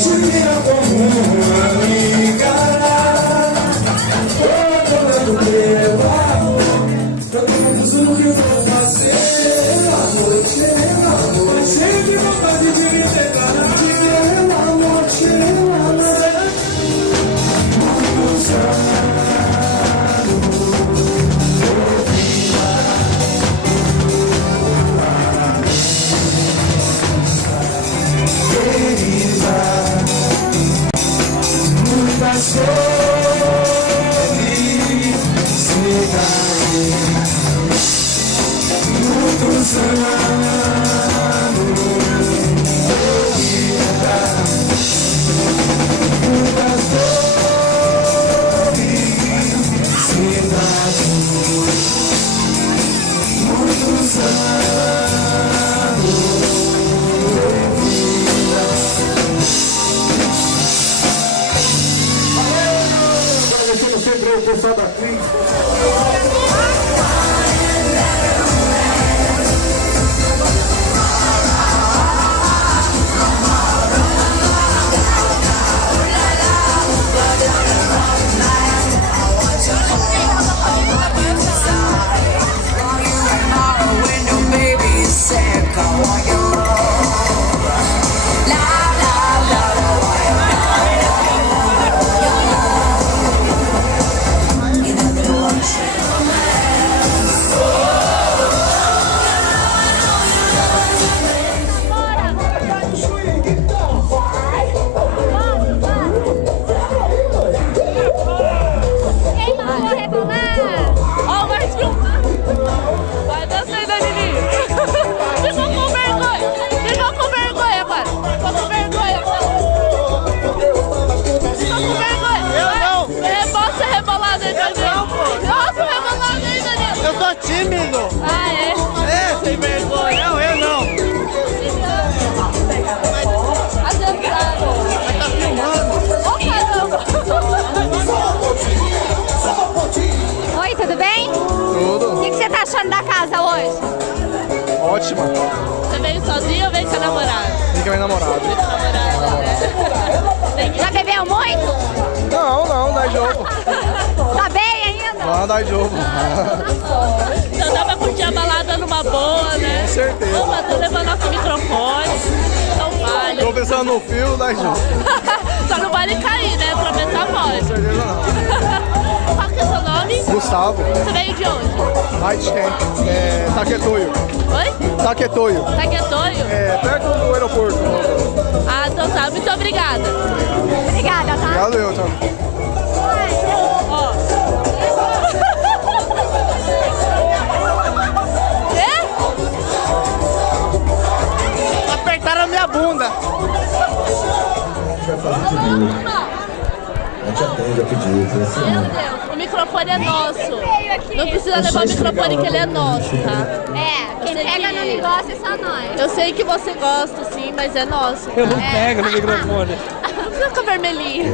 te vira como uma amiga. Todo teu amor, todo mundo que eu vou fazer. A noite, que vontade de me declarar. A noite, sempre o pessoal da Cris. Tímido! Ah, é? É, sem vergonha. Não, eu não. Adiantado. Mas tá filmando. Oi, tudo bem? Tudo. O que você tá achando da casa hoje? Ótima. Você veio sozinho ou veio com a namorada? Vem com a minha namorada. Já bebeu muito? Não, dá jogo. Tá bem ainda? Não, dá jogo. Então dá pra curtir a balada numa boa, né? Com certeza. Opa, tô levando nosso microfone. Então vale. Tô pensando no fio, dá jogo. Só não vale cair, né? Tropeçar a voz. Com certeza não. Qual que é o seu nome? Gustavo. Você veio de onde? Night Camp. Taquetoio. Oi? Taquetoio. Taquetoio? Perto do aeroporto. Ah, então tá. Muito obrigada. Obrigada, tá? Obrigado eu, tá? Ó. Apertaram a minha bunda. A gente atende a pedido, assim. Meu Deus, o microfone é nosso. Não precisa levar o microfone que ele é nosso, tá? É, quem sei pega que- no negócio é só nós. Eu sei que você gosta, sim, mas é nosso. Eu não pego no microfone. Não precisa ficar vermelhinho.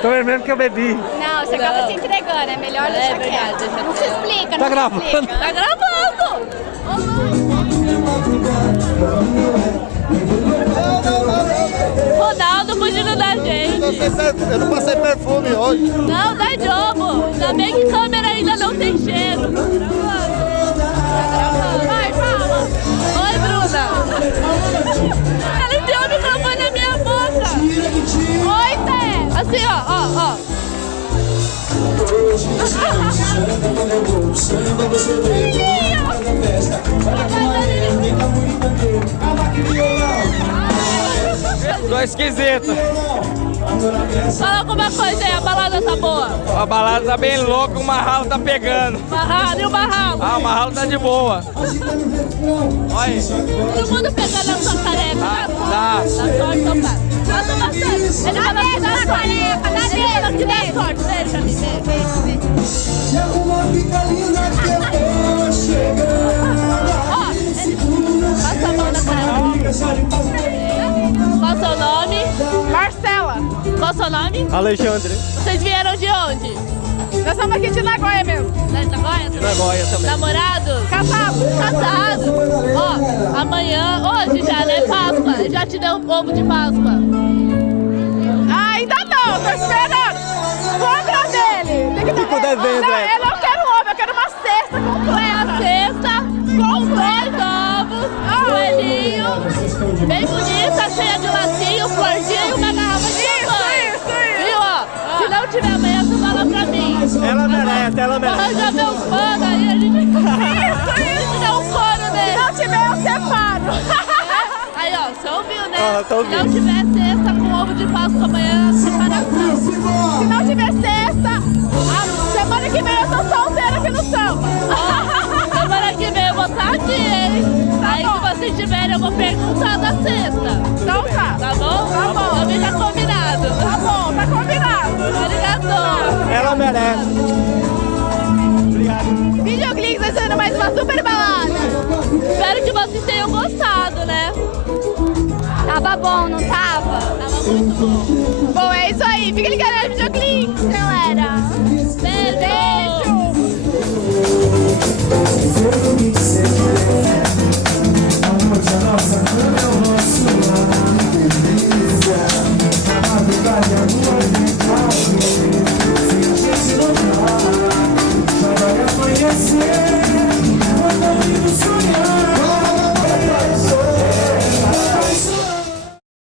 Tô vermelho que eu bebi. Não, você acaba se entregando, é melhor deixar verdade, quieto. deixa Não se quieto. explica, Tá não se gravando. explica. Tá gravando! Ronaldo fugindo da gente. Eu não passei perfume hoje. Não, dá jogo. Ainda bem que câmera ainda não tem cheiro. Tá gravando. Vai, fala. Oi, Bruna. Ela enfiou o microfone na minha boca. Oi, Té. Assim, ó. Tô esquisito. Fala alguma coisa aí, a balada tá boa. A balada tá bem louca, o Marralo tá pegando. Barralo e o barralo. Ah, o Marralo tá de boa. Olha. Todo mundo pegando a sua careca. Tá. Dá sorte, então tá. Manda bastante. Ele fala que dá sorte. Ele fala que dá sorte. Deixa, deixa. E alguma fica linda que eu tô chegando. Ó, passa a mão na careca. Qual o seu nome? Marcela. Qual o seu nome? Alexandre. Vocês vieram de onde? Nós somos aqui de Nagoya mesmo. Nagoya também? Nagoya também. Namorados? Casados. Casados? Ó, amanhã, hoje já, né? Páscoa. Ele já te deu um ovo de Páscoa. Ah, ainda não, tô esperando. Compra dele. Tem que Fico devendo, não, é. eu não quero ovo, eu quero uma cesta completa. Cesta com 2 ovos, coelhinho, bem bonita, cheia de lacinho, florzinha e uma garrafa de champanhe. Isso. Viu, ó? Se não tiver amanhã, você fala pra mim. Ela merece, ela Vou merece. arranjar meus panos aí, a gente... Isso. A gente dá um couro Se nele. não tiver, eu separo. Aí, ó, você ouviu, né? Ah, tô Se não tiver cesta com ovo de Páscoa amanhã, separação. Se não tiver cesta, a semana que vem eu tô solteira aqui no samba. Semana que vem eu vou estar aqui, hein? Aí, se vocês tiverem, eu vou perguntar da cesta. Então tá. Tá bom? Tá bom. Também tá combinado. Tá bom, tá combinado. Obrigado. Ela merece. Obrigado. Videoclips vai sendo mais uma super balada. Espero que vocês tenham gostado, né? Tava bom, não tava? Tava muito bom.